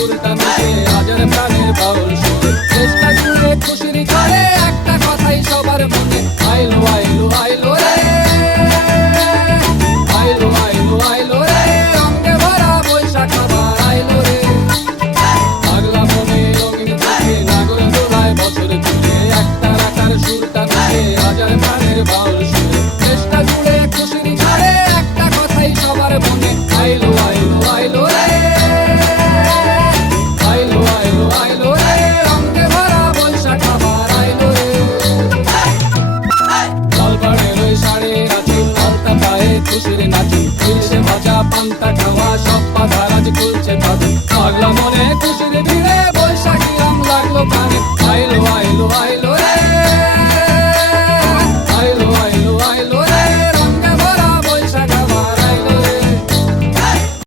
সুরটা মিশে হাজার প্রাণের বাউল সুরে চেষ্টা জুড়ে খুশির ঝড়ে একটা কথাই সবার মনে আইলো আইলো আইলো রে আইলো আইলো আইলো রে রঙে ভরা বৈশাখ আবার আইলো রে পাগলা মনে রঙিন চোখে নাগর দোলায় বছর জুড়ে একটা রাখার সুরটা মিশে হাজার প্রাণের বাউল সুরে চেষ্টা জুড়ে খুশির ঝড়ে একটা কথাই সবার মনে আইলো আইলো আইলো রে আইলো আইলো আইলো রে রঙে ভরা বৈশাখ আবার আইলো রে লাল পাড়ের ওই শাড়ি আছে আলতা পায়ে খুশির নাচি ফিরছে ভাজা পান্তা খাওয়া সব বাধা রাজ খুলছে কাঁদু পাগলা মনে খুশির ভিড়ে